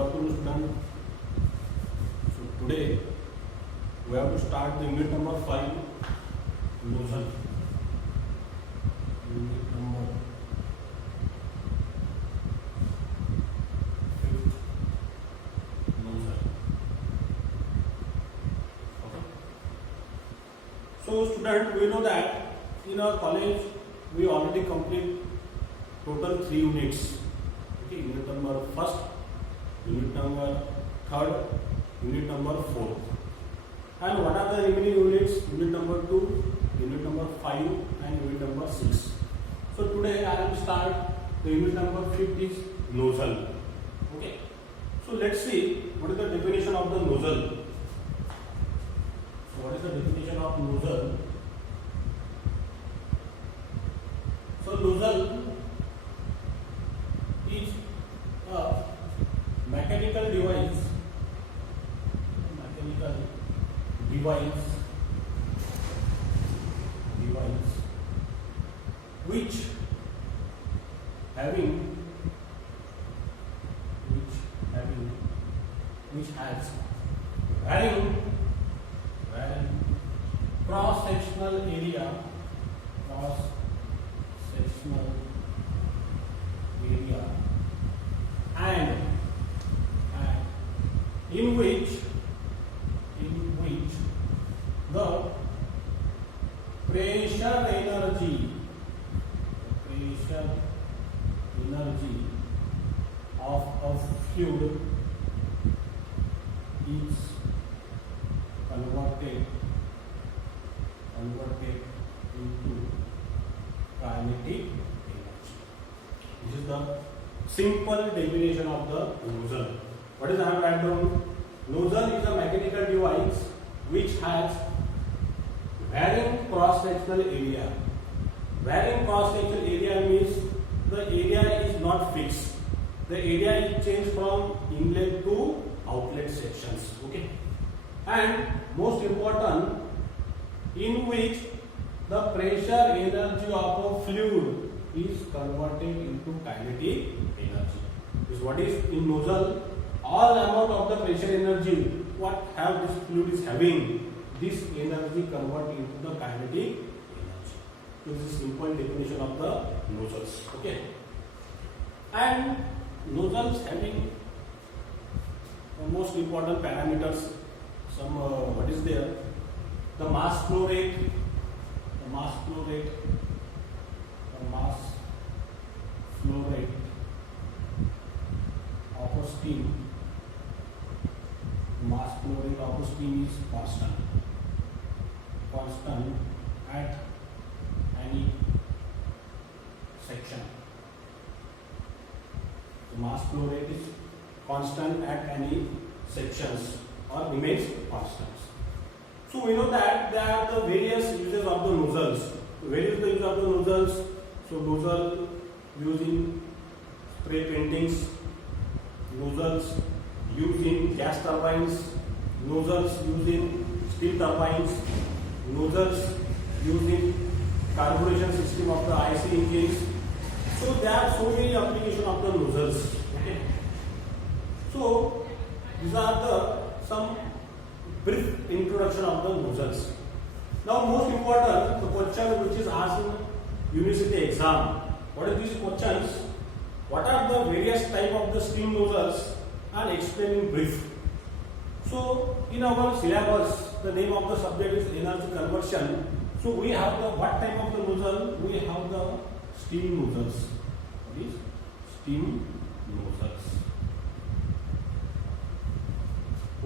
afternoon, student. So today we have to start the unit number 5, nozzle. Unit number 5, nozzle. Okay. So student, we know that in our college we already complete total 3 units. Okay, unit number 1st, unit number 3rd, unit number 4th. And what are the remaining units? Unit number 2, unit number 5 and unit number 6. So today I will start the unit number 5th is nozzle. Okay. So let's see what is the definition of the nozzle. So what is the definition of nozzle? So nozzle is a mechanical device which has varying cross sectional area and in which the pressure energy of a fluid is converted into kinetic energy. This is the simple definition of the nozzle. What is I have written down? Nozzle is a mechanical device which has varying cross-sectional area. Varying cross-sectional area means the area is not fixed. The area is changed from inlet to outlet sections. Okay. And most important, in which the pressure energy of a fluid is converted into kinetic energy. This is what is in nozzle. All amount of the pressure energy what have this fluid is having, this energy converted into the kinetic energy. So this is simple definition of the nozzles. Okay. And nozzles having the most important parameters. Some what is there? The mass flow rate, of a steam. Mass flow rate of a steam is constant at any section. The mass flow rate is constant at any sections or remains constant. So we know that there are the various uses of the nozzles. Where is the use of the nozzles? So nozzle used in spray paintings, nozzles used in gas turbines, nozzles used in steam turbines, nozzles used in carburation system of the IC engines. So there are so many applications of the nozzles. Okay. So these are the some brief introduction of the nozzles. Now most important, the question which is asked in university exam. What are these questions? What are the various type of the steam nozzles and explain in brief. So in our syllabus, the name of the subject is energy conversion. So we have the what type of the nozzle? We have the steam nozzles. What is steam nozzles?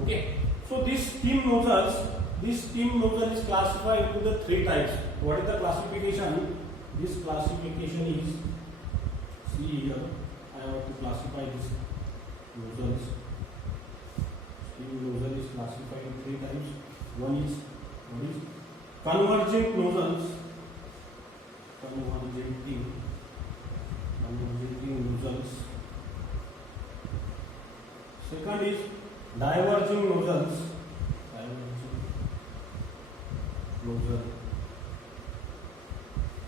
Okay. So this steam nozzle is classified into the 3 types. What is the classification? This classification is, see here, I have to classify this nozzles. Steam nozzle is classified in 3 types. One is convergent nozzles. Converging nozzles. Second is diverging nozzles.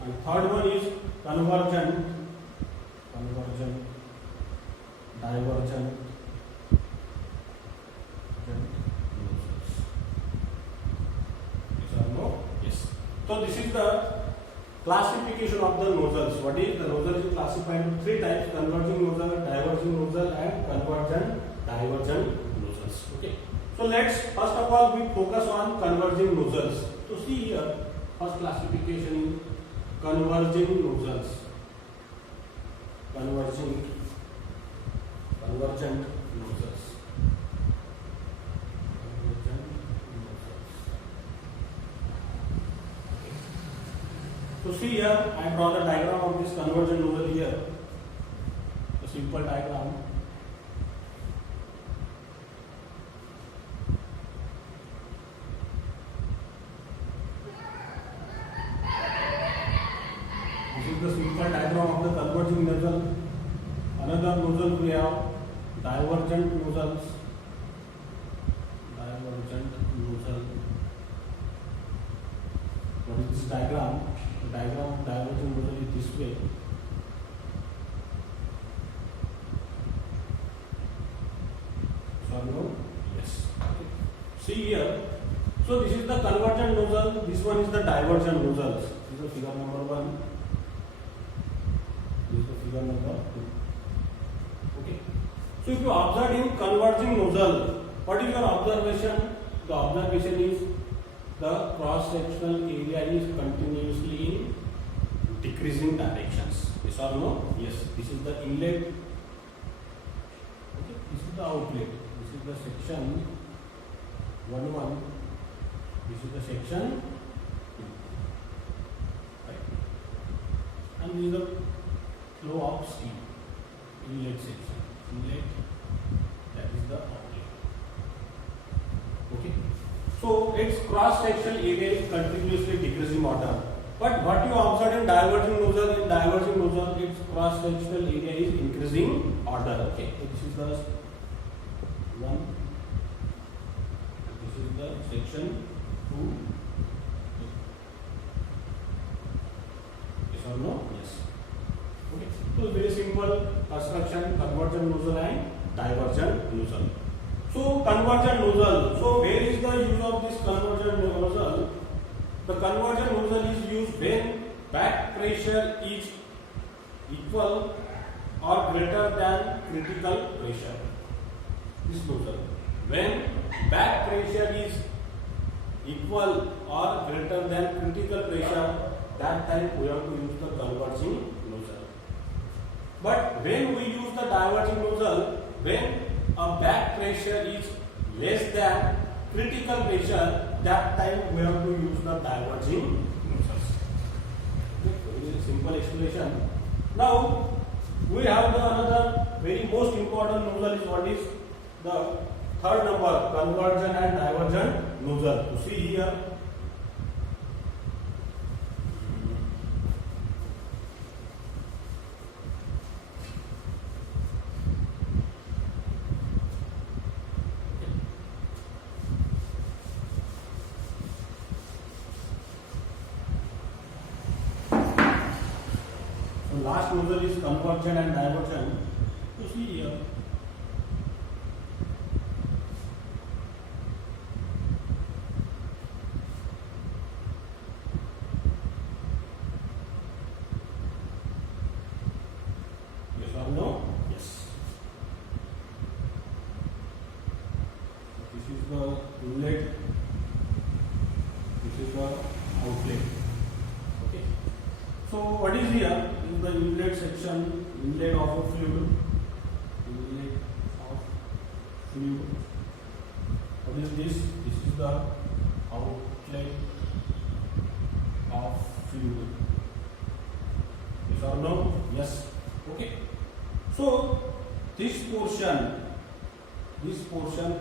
And third one is convergent, divergent, So this is the classification of the nozzles. What is the nozzle is classified into three types: converging nozzle, diverging nozzle, and convergent divergent nozzles. Okay. So let's first of all we focus on converging nozzles. So see here, first classification is converging nozzles. Convergent nozzles. So see here, I draw the diagram of this convergent nozzle here. A simple diagram. This is the simple diagram of the converging nozzle. Another nozzle we have divergent nozzles. Divergent nozzle. What is this diagram? The diagram of divergent nozzle is this way. Sorry, no? Yes. Okay. See here. So this is the convergent nozzle. This one is the divergent nozzle. This is the figure number 1. This is the figure number 2. Okay. So if you observe in converging nozzle, what is your observation? The observation is the cross-sectional area is continuously in decreasing directions. Yes or no? Yes. This is the inlet. Okay. This is the outlet. This is the section 1. This is the section 2. Right. And this is the flow of steam. Inlet section. Inlet. That is the outlet. Okay. So its cross-sectional area is continuously decreasing order. But what you observe in diverging nozzle, its cross-sectional area is increasing order. Okay. So this is the 1. This is the section 2. Yes or no? Yes. Okay. So very simple construction: convergent nozzle and divergent nozzle. So convergent nozzle. So where is the use of this convergent nozzle? The convergent nozzle is used when back pressure is equal or greater than critical pressure. This nozzle. When back pressure is equal or greater than critical pressure, that time we have to use the converging nozzle. But when we use the diverging nozzle, when a back pressure is less than critical pressure, that time we have to use the diverging nozzles. Okay, very simple explanation. Now we have the another very most important nozzle is what is the third number, convergent and divergent nozzle. You see here. Last nozzle is convergent and divergent. You see here. Yes or no? Yes. This is the inlet. This is the outlet. Okay. So what is here? The inlet section, inlet of a fluid. Inlet of fluid. What is this? This is the outlet of fluid. Yes or no? Yes. Okay. So this portion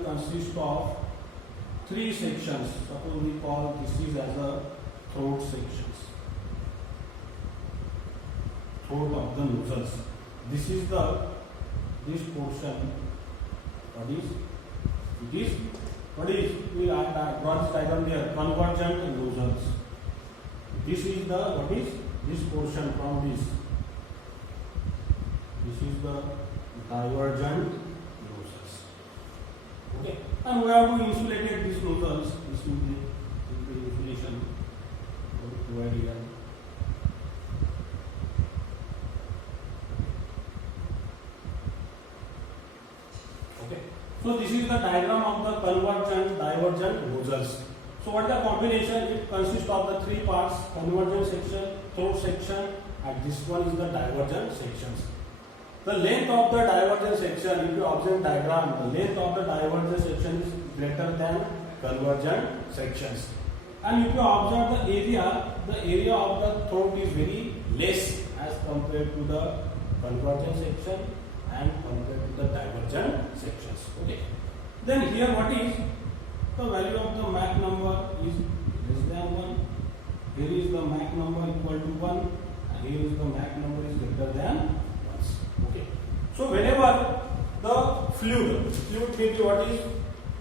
consists of 3 sections. Suppose we call this is as a throat sections. Throat of the nozzles. This portion. What is? It is. What is? We draw this diagram there. Convergent nozzles. This is the what is? This portion from this. This is the divergent nozzles. Okay. And we have to insulate these nozzles. This will be insulation. provide here. Okay. So this is the diagram of the convergent divergent nozzles. So what is the combination? It consists of the three parts: convergent section, throat section, and this one is the divergent sections. The length of the divergent section, if you observe diagram, the length of the divergent section is greater than convergent sections. And if you observe the area of the throat is very less as compared to the convergent section and compared to the divergent sections. Okay. Then here what is the value of the Mach number is less than 1. Here is the Mach number equal to 1, and here is the Mach number is greater than 1. Okay. So whenever the fluid means what is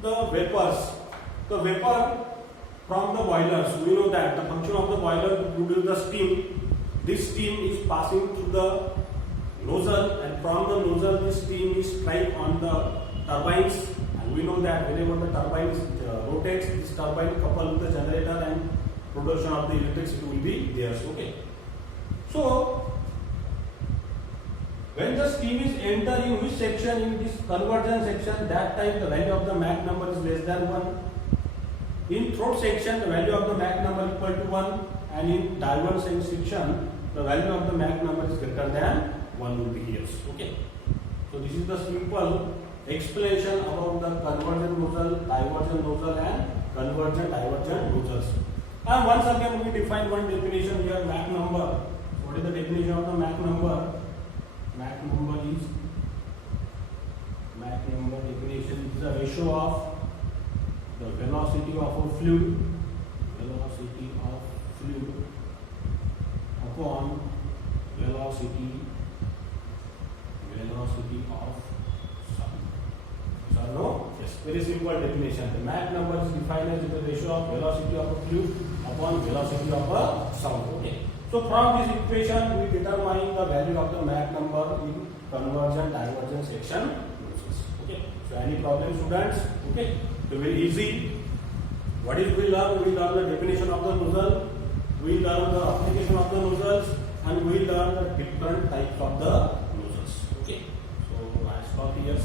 the vapors. The vapor from the boilers, we know that the function of the boiler to produce the steam. This steam is passing through the nozzle, and from the nozzle this steam is strike on the turbines, and we know that whenever the turbine rotates, this turbine coupled with the generator and production of the electricity will be there. Okay. So when the steam is entering which section in this convergent section, that time the value of the Mach number is less than 1. In throat section, the value of the Mach number equal to 1, and in divergent section, the value of the Mach number is greater than 1 will be here. Okay. So this is the simple explanation about the convergent nozzle, divergent nozzle, and convergent divergent nozzles. And once again, we define one definition here: Mach number. What is the definition of the Mach number? Mach number definition is the ratio of the velocity of a fluid upon velocity of sound. So no? Yes, very simple definition. The Mach number is defined as the ratio of velocity of a fluid upon velocity of a sound. Okay. So from this equation we determine the value of the Mach number in convergent divergent section. Okay. So any problem, students? Okay. So very easy. What is we learn? We learn the definition of the nozzle, we learn the application of the nozzles, and we learn the different types of the nozzles. Okay. So I stop here.